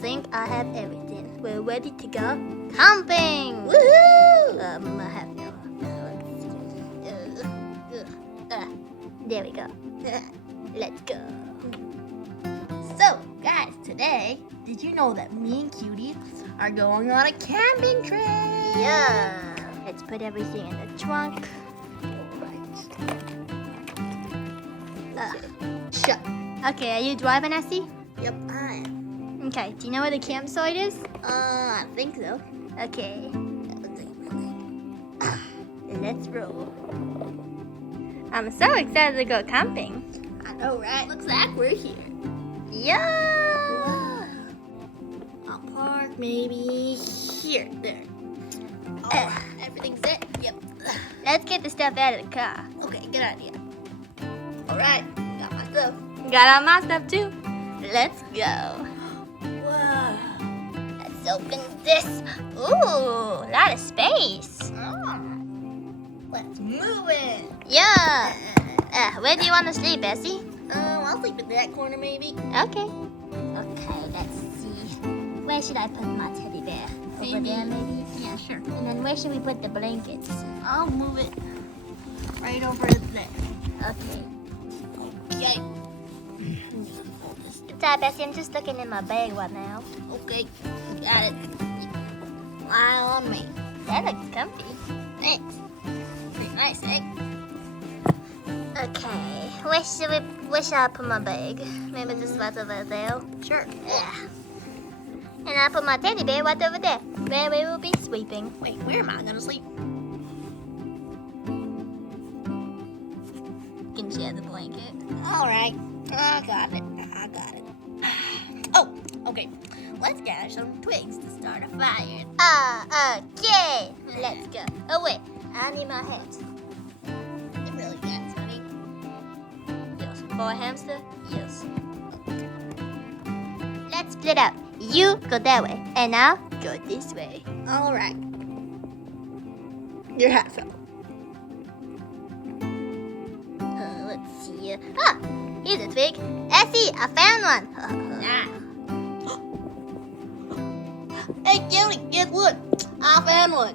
think I have everything. We're ready to go camping. Woohoo! I have no. There we go. Let's go. So, guys, today, did you know that me and Cutie are going on a camping trip? Yeah. Let's put everything in the trunk. Shut. Okay, are you driving, Essie? Yep, I am. Okay, do you know where the campsite is? I think so. Okay, let's roll. I'm so excited to go camping. I know, right? Looks like we're here. Yeah! I'll park maybe here. There. Oh, everything's set? Yep. Let's get the stuff out of the car. Okay, good idea. Alright, got my stuff. Got all my stuff too. Let's go. Whoa. Let's open this. Ooh, a lot of space. Let's move it. Yeah. Where do you want to sleep, Essie? I'll sleep in that corner maybe. Okay. Okay, let's see. Where should I put my teddy bear? Over there, maybe? Yeah, sure. And then where should we put the blankets? I'll move it right over there. Okay. Okay. What's up, Essie? I'm just looking in my bag right now. Okay, got it. Lie on me. That looks comfy. Thanks. Pretty nice, eh? Okay. Where should I put my bag? Maybe just right over there. Sure. Yeah. And I put my teddy bear right over there, where we will be sleeping. Wait, where am I gonna sleep? You can share the blanket. Alright. I got it. Oh, okay. Let's gather some twigs to start a fire. Okay. Let's go. Oh wait, I need my hat. It really got funny. Yes. For a hamster? Yes. Let's split up. You go that way, and I'll go this way. Alright. Your hat fell. Let's see. Ah, here's a twig. Essie, I found one. Ah. Hey, Cutie, guess what? I found one.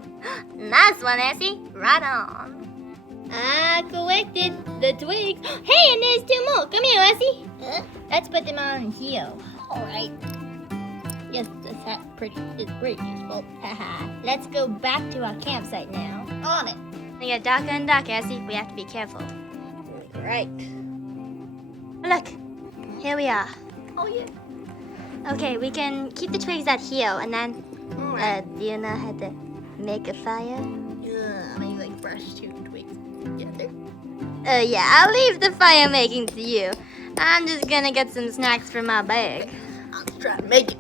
Nice one, Essie. Right on. I collected the twigs. Hey, and there's two more. Come here, Essie. Huh? Let's put them on here. Alright. Yes, this hat is pretty useful. Haha. Let's go back to our campsite now. On it. They get darker and darker, Essie. We have to be careful. Right. Look, here we are. Oh, yeah. Okay, we can keep the twigs out here, and then, Alright. do you know how to make a fire? Yeah, maybe like brush two twigs together. Yeah, I'll leave the fire making to you. I'm just gonna get some snacks from my bag. I'll just try to make it.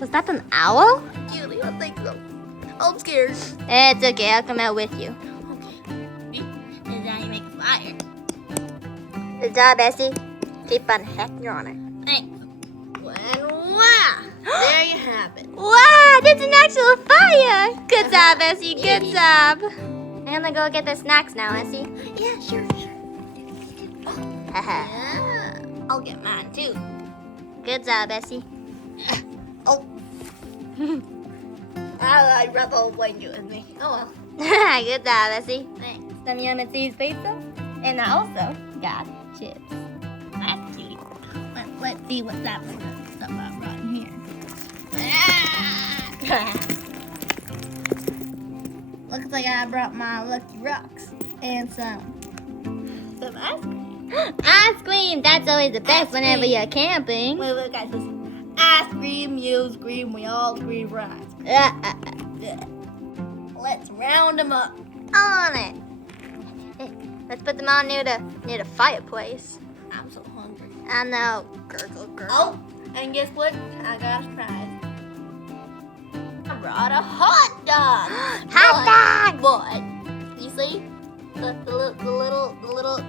Was that an owl? Cutie, I think so. I'm scared. It's okay, I'll come out with you. Okay. See? And now you make a fire. Good job, Essie. Keep on hacking on it. Thanks. And wow! There you have it. Wow, that's an actual fire! Good job, Essie, good job. I'm gonna go get the snacks now, Essie. Yeah, sure. Haha. Yeah. I'll get mine too. Good job, Essie. Oh. I brought the whole blanket with me. Oh well. Good job, Essie. Thanks. Some yum and cheese pizza. And I also got chips. That's cute. Let's see what's that for the stuff I brought in here. Ah! Looks like I brought my Lucky Rocks and some ice cream. Ice cream! That's always the best Ice whenever cream. you're camping. Wait, guys. Listen. Ice cream, you scream, we all scream right. Yeah. Let's round them up. On it. Let's put them on near the fireplace. I'm so hungry. I know. Gurgle, gurgle. Oh, and guess what? I got a surprise. I brought a hot dog. Hot dog! But you see, the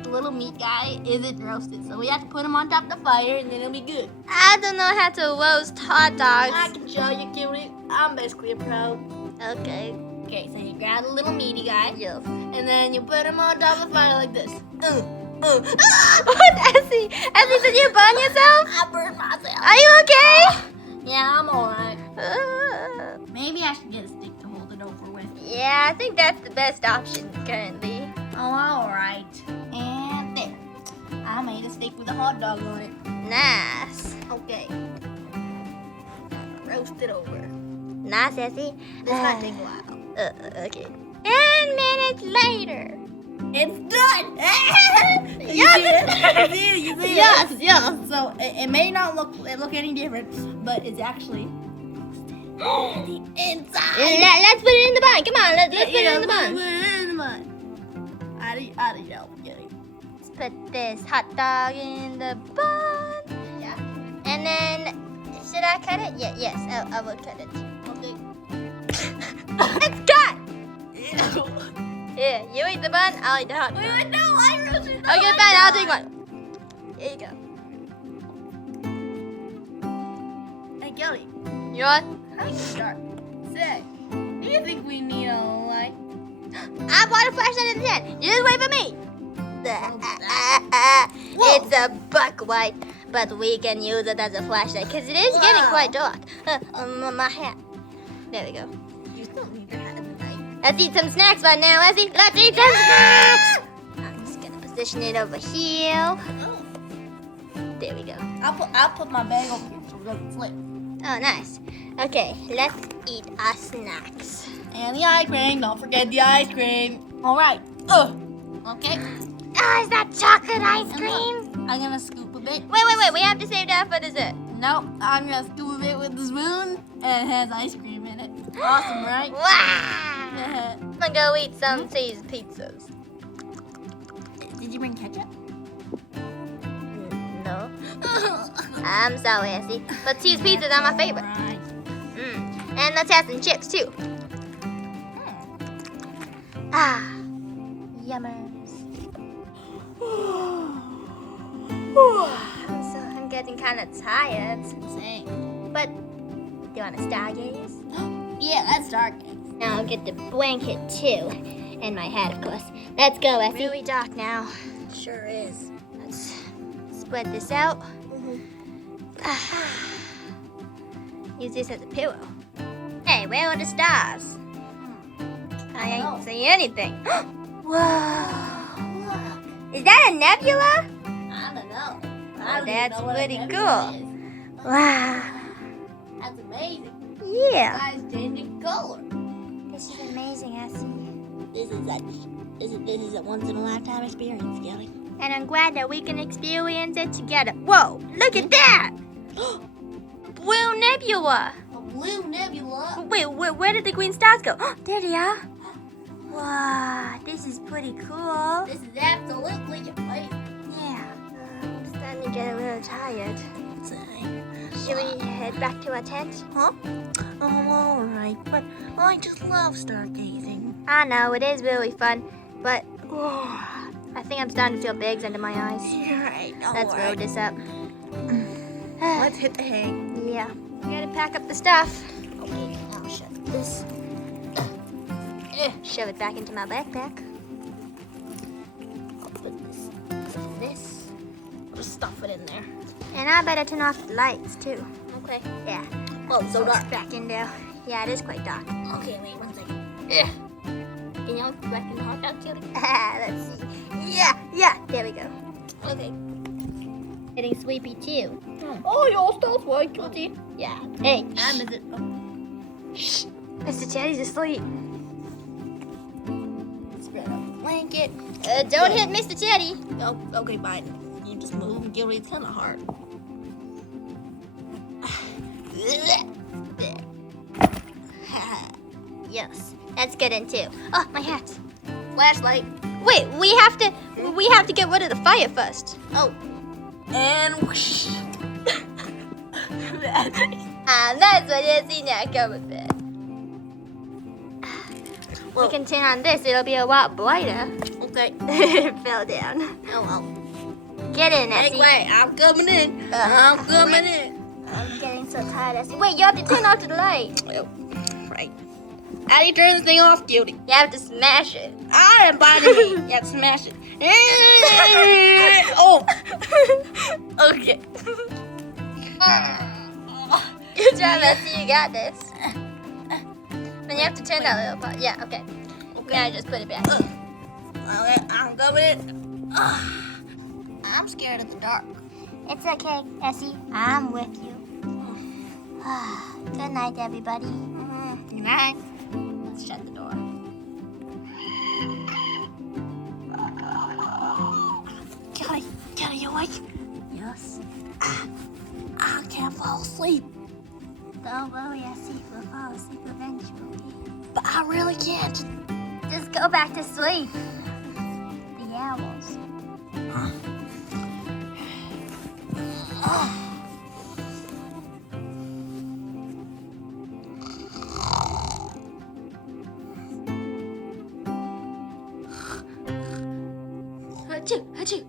little meat guy isn't roasted, so we have to put him on top of the fire, and then it'll be good. I don't know how to roast hot I dogs. can show you, Cutie. I'm basically a pro. Okay. Okay, so you grab a little meaty guy, Yes. and then you put him on top of the fire like this. What, Essie? Essie, did you burn yourself? I burned myself. Are you okay? Yeah, I'm alright. Maybe I should get a stick to hold it over with. Yeah, I think that's the best option currently. Oh, alright. And there. I made a stick with a hot dog on it. Nice. Okay. Roast it over. Nice, Essie. This might take a while. Okay. 10 minutes later. It's done! Yes! You see it? Yes. So it may not look any different, but it's actually the inside. Let's put it in the bun. Come on, let's put it in the bun. Put it in the bun. I don't know. Let's put this hot dog in the bun. Yeah. And then, should I cut it? Yeah, yes, I will cut it. Okay. It's cut! Here, you eat the bun, I'll eat the hot dog. Wait, no, I roasted it. Okay, fine, I'll take one. Here you go. Hey, Kelly. You want? How do you start? Say, do you think we need a light? I bought a flashlight in the tent. You just wait for me. Whoa. It's a buck white, but we can use it as a flashlight because it is getting Wow. quite dark. My hat. There we go. You still need your hat at night. Let's eat some snacks right now, Essie. Let's eat some snacks. I'm just gonna position it over here. Oh. There we go. I'll put my bag over here so it doesn't slip. Oh, nice. Okay, let's eat our snacks. And the ice cream. Don't forget the ice cream. All right. Okay. Ah, is that chocolate ice And cream? look, I'm gonna scoop a bit. Wait. We have to save that for dessert. Nope. I'm gonna scoop a bit with the spoon, and it has ice cream in it. Awesome, right? Wow. I'm gonna go eat some cheese pizzas. Did you bring ketchup? No. I'm sorry, Essie. But cheese pizzas are my favorite. Right. And let's have some chips too. Ah, yummers. I'm getting kind of tired. Same. But do you want to stargaze? Yeah, let's start. Now I'll get the blanket too. And my hat, of course. Let's go, Essie. Really dark now. Sure is. Let's spread this out. Use this as a pillow. Hey, where are the stars? I ain't see anything. Whoa! Look. Is that a nebula? I don't know. Oh, that's pretty cool. Is. Wow. That's amazing. Yeah. Sky's changing color. This is amazing, Essie. This is a once in a lifetime experience, Kelly. And I'm glad that we can experience it together. Whoa! Look at that! Blue nebula. A blue nebula. Wait, where did the green stars go? There they are. Wow, this is pretty cool. This is absolutely amazing. Yeah. I'm starting to get a little tired. Should we head back to our tent? Huh? Oh, all right. But I just love stargazing. I know, it is really fun, but I think I'm starting to feel bags under my eyes. You're right. Let's roll this up. Let's hit the hay. Yeah. We gotta pack up the stuff. Okay, now shut this. Shove it back into my backpack. I'll put this. Just stuff it in there. And I better turn off the lights too. Okay. Yeah. Oh, so It's dark. back in there. Yeah, it is quite dark. Okay, wait 1 second. Can you look back in the hot dog, Kelly? Let's see. Yeah. There we go. Okay. Getting sleepy too. Oh, your stuff's white, Cutie. Yeah. Hey. I miss it. Shh. Mr. Teddy's asleep. Spread out the blanket. Don't hit Mr. Teddy. Oh, okay, fine. You just move and Gilly. It's kind of hard. Yes. Let's get in too. Oh, my hat. Flashlight. Wait, we have to get rid of the fire first. Oh. And whoosh. That's what you see now. Go with it. We can turn on this. It'll be a lot brighter. Okay. It fell down. Oh well. Get in, Essie. Wait, I'm coming in. I'm coming in. I'm getting so tired, Essie. Wait, you have to turn off the light. Oh, right. How do you turn this thing off, Cutie? You have to smash it. I am biting me. You have to smash it. Oh. Okay. Good job, Essie. You got this. Then you have to turn that little part. Yeah, okay. Now just put it back. Okay, I'm good with it. I'm scared of the dark. It's okay, Essie. I'm with you. Good night, everybody. Good night. Let's shut the door. Kelly, you awake? Yes. I can't fall asleep, Don't worry, Essie. We'll fall asleep eventually. but I really can't. Just go back to sleep. The owls. Achoo, achoo.